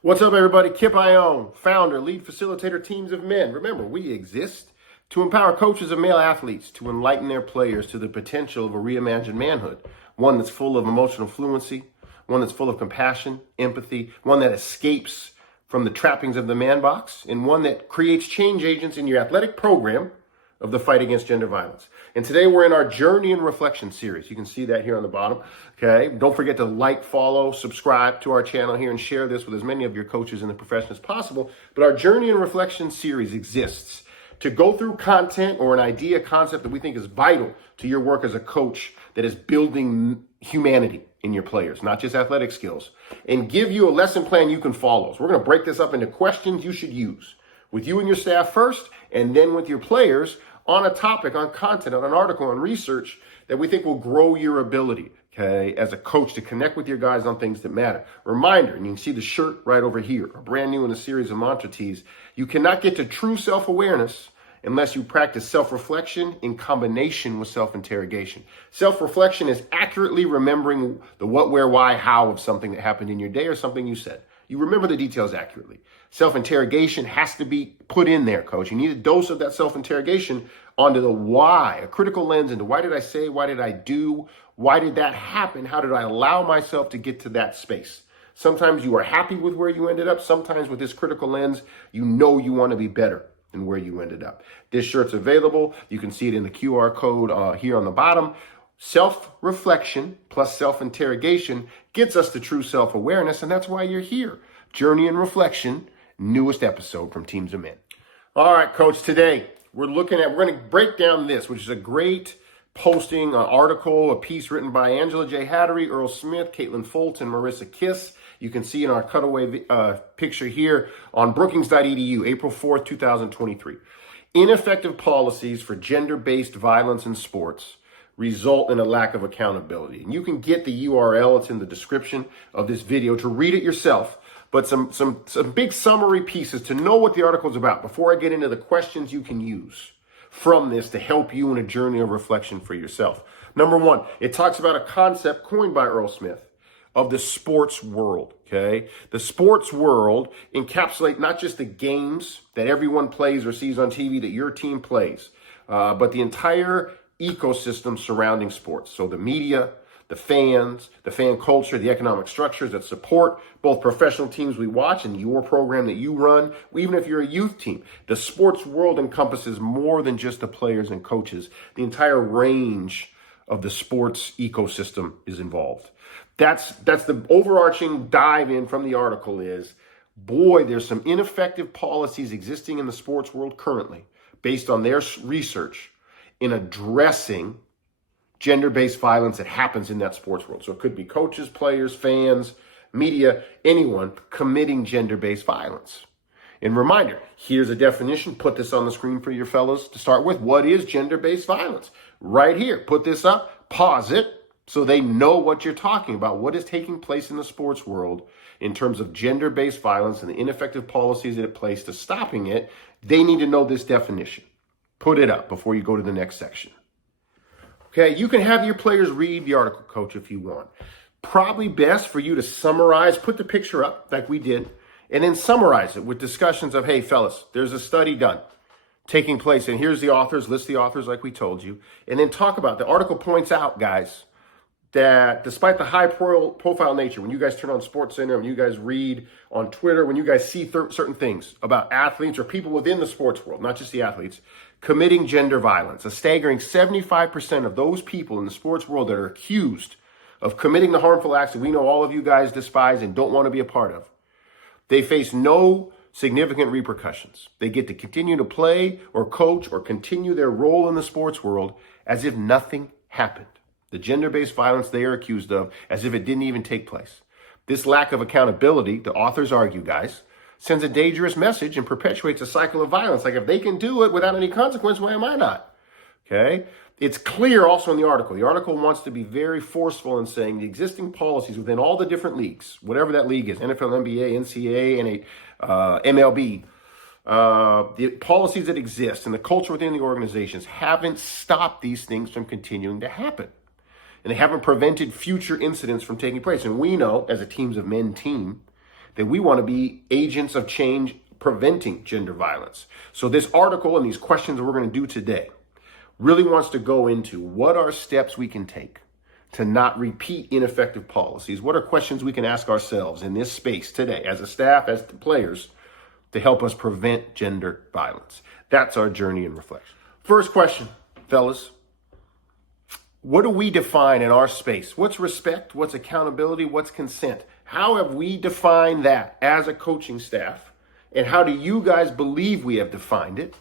What's up, everybody? Kip Ioane, founder, lead facilitator, Teams of Men. Remember, we exist to empower coaches of male athletes to enlighten their players to the potential of a reimagined manhood, one that's full of emotional fluency, one that's full of compassion, empathy, one that escapes from the trappings of the man box, and one that creates change agents in your athletic program of the fight against gender violence. And today we're in our Journey and Reflection series. You can see that here on the bottom. Okay. Don't forget to like, follow, subscribe to our channel here and share this with as many of your coaches in the profession as possible. But our Journey and Reflection series exists to go through content or an idea, concept that we think is vital to your work as a coach that is building humanity in your players, not just athletic skills, and give you a lesson plan you can follow. So we're going to break this up into questions you should use with you and your staff first, and then with your players on a topic, on content, on an article, on research that we think will grow your ability, okay, as a coach to connect with your guys on things that matter. Reminder, and you can see the shirt right over here, brand new in a series of mantra tees. You cannot get to true self-awareness unless you practice self-reflection in combination with self-interrogation. Self-reflection is accurately remembering the what, where, why, how of something that happened in your day or something you said. You remember the details accurately. Self-interrogation has to be put in there, coach. You need a dose of that self-interrogation onto the why, a critical lens into why did I say, why did I do, why did that happen, how did I allow myself to get to that space? Sometimes you are happy with where you ended up. Sometimes with this critical lens, you know you want to be better than where you ended up. This shirt's available. You can see it in the QR code here on the bottom. Self-reflection plus self-interrogation gets us to true self-awareness, and that's why you're here. Journey and Reflection, newest episode from Teams of Men. All right, coach, today we're going to break down this, which is a great posting, an article, a piece written by Angela J. Hattery, Earl Smith, Caitlin Folt, and Marissa Kiss. You can see in our cutaway picture here on brookings.edu, April 4th, 2023. Ineffective policies for gender-based violence in sports result in a lack of accountability. And you can get the URL, it's in the description of this video, to read it yourself. But some big summary pieces to know what the article is about before I get into the questions you can use from this to help you in a journey of reflection for yourself. Number one, it talks about a concept coined by Earl Smith of the sports world, okay? The sports world encapsulate not just the games that everyone plays or sees on TV that your team plays, but the entire ecosystem surrounding sports. So the media, the fans, the fan culture, the economic structures that support both professional teams we watch and your program that you run, even if you're a youth team. The sports world encompasses more than just the players and coaches. The entire range of the sports ecosystem is involved. That's the overarching dive in from the article is, boy, there's some ineffective policies existing in the sports world currently based on their research in addressing gender-based violence that happens in that sports world. So it could be coaches, players, fans, media, anyone committing gender-based violence. And reminder, here's a definition. Put this on the screen for your fellows to start with. What is gender-based violence? Right here. Put this up, pause it, so they know what you're talking about, what is taking place in the sports world in terms of gender-based violence and the ineffective policies that it plays to stopping it. They need to know this definition. Put it up before you go to the next section. Okay, you can have your players read the article, coach, if you want. Probably best for you to summarize, put the picture up like we did, and then summarize it with discussions of, hey, fellas, there's a study done taking place, and here's the authors, list the authors like we told you, and then talk about, the article points out, guys, that despite the high profile nature, when you guys turn on SportsCenter, when you guys read on Twitter, when you guys see certain things about athletes or people within the sports world, not just the athletes, committing gender violence, a staggering 75% of those people in the sports world that are accused of committing the harmful acts that we know all of you guys despise and don't want to be a part of, they face no significant repercussions. They get to continue to play or coach or continue their role in the sports world as if nothing happened. The gender-based violence they are accused of as if it didn't even take place. This lack of accountability, the authors argue, guys, sends a dangerous message and perpetuates a cycle of violence. Like, if they can do it without any consequence, why am I not? Okay? It's clear also in the article. The article wants to be very forceful in saying the existing policies within all the different leagues, whatever that league is, NFL, NBA, NCAA, MLB, the policies that exist and the culture within the organizations haven't stopped these things from continuing to happen. And they haven't prevented future incidents from taking place. And we know, as a Teams of Men team, that we want to be agents of change preventing gender violence. So this article and these questions we're going to do today really wants to go into what are steps we can take to not repeat ineffective policies. What are questions we can ask ourselves in this space today as a staff, as the players, to help us prevent gender violence? That's our journey and reflection. First question, fellas. What do we define in our space? What's respect? What's accountability? What's consent? How have we defined that as a coaching staff? And how do you guys believe we have defined it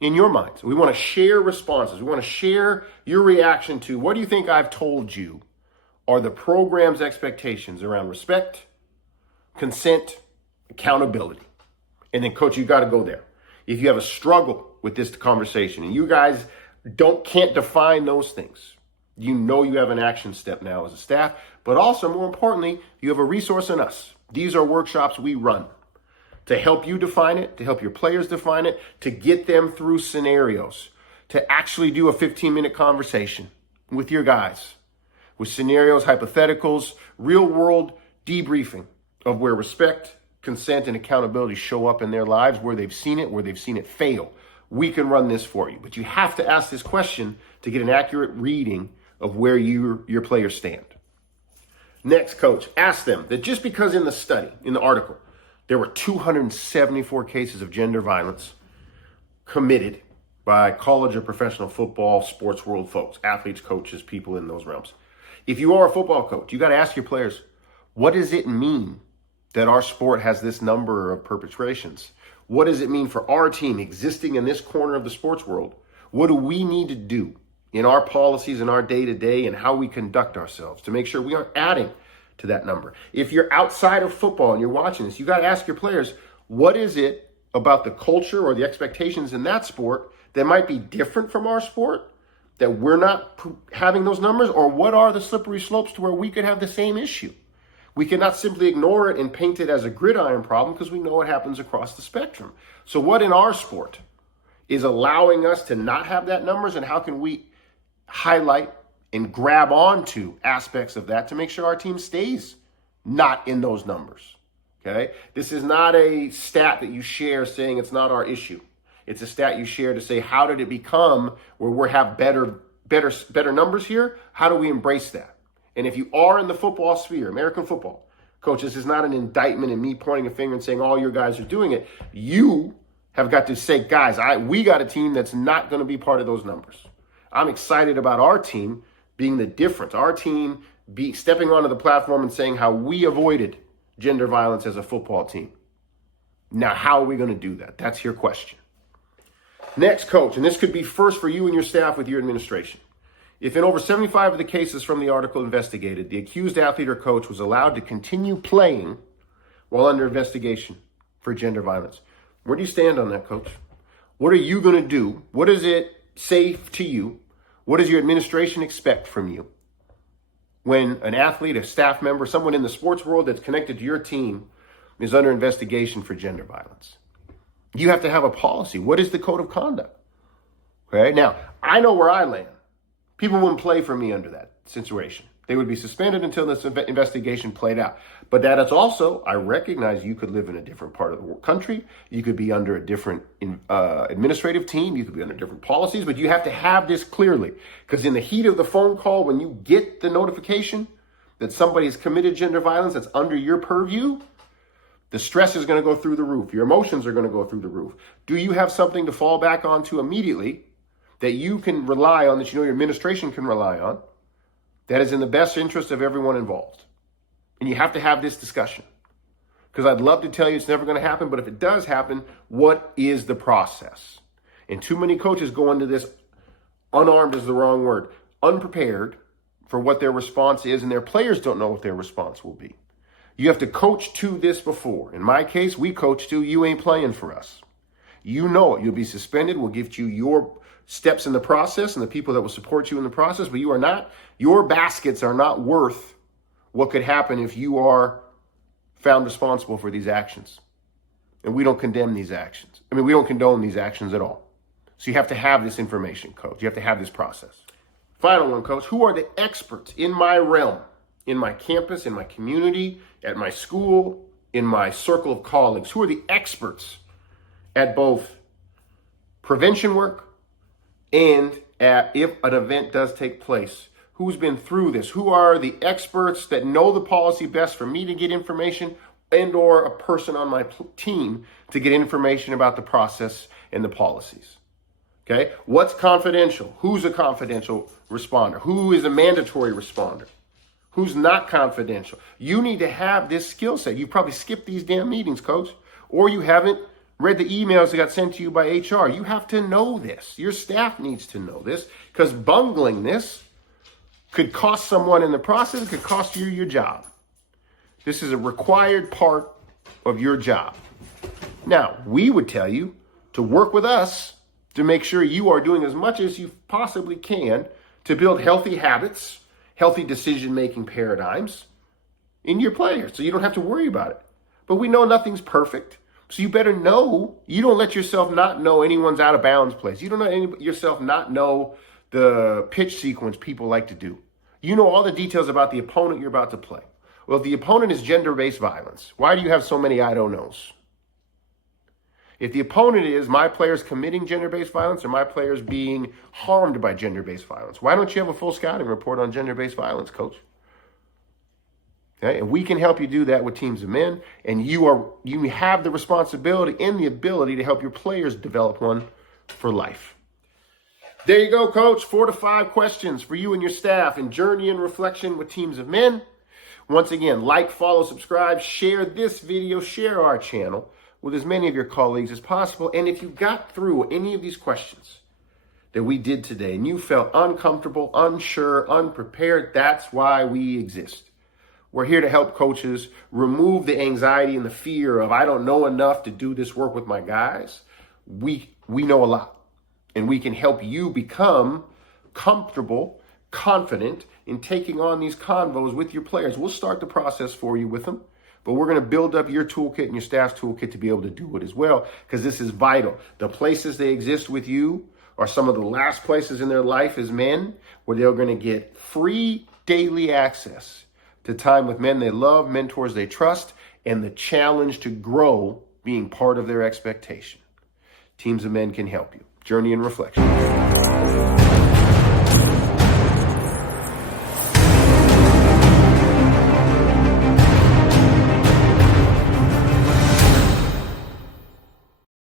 in your minds? We want to share responses. We want to share your reaction to what do you think I've told you are the program's expectations around respect, consent, accountability. And then, coach, you got to go there. If you have a struggle with this conversation and you guys can't define those things, you know you have an action step now as a staff, but also more importantly, you have a resource in us. These are workshops we run to help you define it, to help your players define it, to get them through scenarios, to actually do a 15-minute conversation with your guys, with scenarios, hypotheticals, real world debriefing of where respect, consent, and accountability show up in their lives, where they've seen it fail. We can run this for you, but you have to ask this question to get an accurate reading of where your players stand. Next, coach, ask them that just because in the study, in the article, there were 274 cases of gender violence committed by college or professional football, sports world folks, athletes, coaches, people in those realms. If you are a football coach, you got to ask your players, what does it mean that our sport has this number of perpetrations? What does it mean for our team existing in this corner of the sports world? What do we need to do in our policies and our day-to-day and how we conduct ourselves to make sure we aren't adding to that number? If you're outside of football and you're watching this, you got to ask your players, what is it about the culture or the expectations in that sport that might be different from our sport, that we're not having those numbers? Or what are the slippery slopes to where we could have the same issue? We cannot simply ignore it and paint it as a gridiron problem because we know what happens across the spectrum. So what in our sport is allowing us to not have that numbers, and how can we highlight and grab onto aspects of that to make sure our team stays not in those numbers? Okay? This is not a stat that you share saying it's not our issue. It's a stat you share to say, how did it become where we have better numbers here? How do we embrace that? And if you are in the football sphere, American football, coach, this is not an indictment and me pointing a finger and saying all your guys are doing it. You have got to say, guys, we got a team that's not going to be part of those numbers. I'm excited about our team being the difference. Our team stepping onto the platform and saying how we avoided gender violence as a football team. Now, how are we going to do that? That's your question. Next, coach, and this could be first for you and your staff with your administration. If in over 75 of the cases from the article investigated, the accused athlete or coach was allowed to continue playing while under investigation for gender violence, where do you stand on that, coach? What are you going to do? What does it say to you? What does your administration expect from you when an athlete, a staff member, someone in the sports world that's connected to your team is under investigation for gender violence? You have to have a policy. What is the code of conduct? Okay. Now, I know where I land. People wouldn't play for me under that situation. They would be suspended until this investigation played out. But that is also, I recognize you could live in a different part of the country. You could be under a different administrative team. You could be under different policies. But you have to have this clearly. Because in the heat of the phone call, when you get the notification that somebody has committed gender violence that's under your purview, the stress is going to go through the roof. Your emotions are going to go through the roof. Do you have something to fall back onto immediately that you can rely on, that you know your administration can rely on, that is in the best interest of everyone involved? And you have to have this discussion. Because I'd love to tell you it's never going to happen, but if it does happen, what is the process? And too many coaches go into this, unarmed is the wrong word, unprepared for what their response is, and their players don't know what their response will be. You have to coach to this before. In my case, we coach to, you ain't playing for us. You know it. You'll be suspended. We'll give you your steps in the process and the people that will support you in the process, but you are not, your baskets are not worth what could happen if you are found responsible for these actions. And we don't condemn these actions. We don't condone these actions at all. So you have to have this information, coach. You have to have this process. Final one, coach. Who are the experts in my realm, in my campus, in my community, at my school, in my circle of colleagues who are the experts at both prevention work and at if an event does take place. Who's been through this? Who are the experts that know the policy best for me to get information and or a person on my team to get information about the process and the policies? Okay, what's confidential? Who's a confidential responder? Who is a mandatory responder? Who's not confidential? You need to have this skill set. You probably skipped these damn meetings, coach, or you haven't read the emails that got sent to you by HR. You have to know this. Your staff needs to know this, because bungling this could cost someone in the process. It could cost you your job. This is a required part of your job. Now, we would tell you to work with us to make sure you are doing as much as you possibly can to build healthy habits, healthy decision-making paradigms in your players, so you don't have to worry about it. But we know nothing's perfect, so you better know. You don't let yourself not know anyone's out of bounds place. You don't let yourself not know the pitch sequence people like to do. You know all the details about the opponent you're about to play. Well, if the opponent is gender-based violence, why do you have so many I don't knows? If the opponent is my players committing gender-based violence or my players being harmed by gender-based violence, why don't you have a full scouting report on gender-based violence, coach? Okay, and we can help you do that with Teams of Men, and you have the responsibility and the ability to help your players develop one for life. There you go, coach. 4 to 5 questions for you and your staff in Journey and Reflection with Teams of Men. Once again, like, follow, subscribe, share this video, share our channel with as many of your colleagues as possible. And if you got through any of these questions that we did today and you felt uncomfortable, unsure, unprepared, that's why we exist. We're here to help coaches remove the anxiety and the fear of, I don't know enough to do this work with my guys. We know a lot, and we can help you become comfortable, confident in taking on these convos with your players. We'll start the process for you with them, but we're going to build up your toolkit and your staff's toolkit to be able to do it as well, because this is vital. The places they exist with you are some of the last places in their life as men where they're going to get free daily access to time with men they love, mentors they trust, and the challenge to grow being part of their expectation. Teams of Men can help you. Journey and Reflection.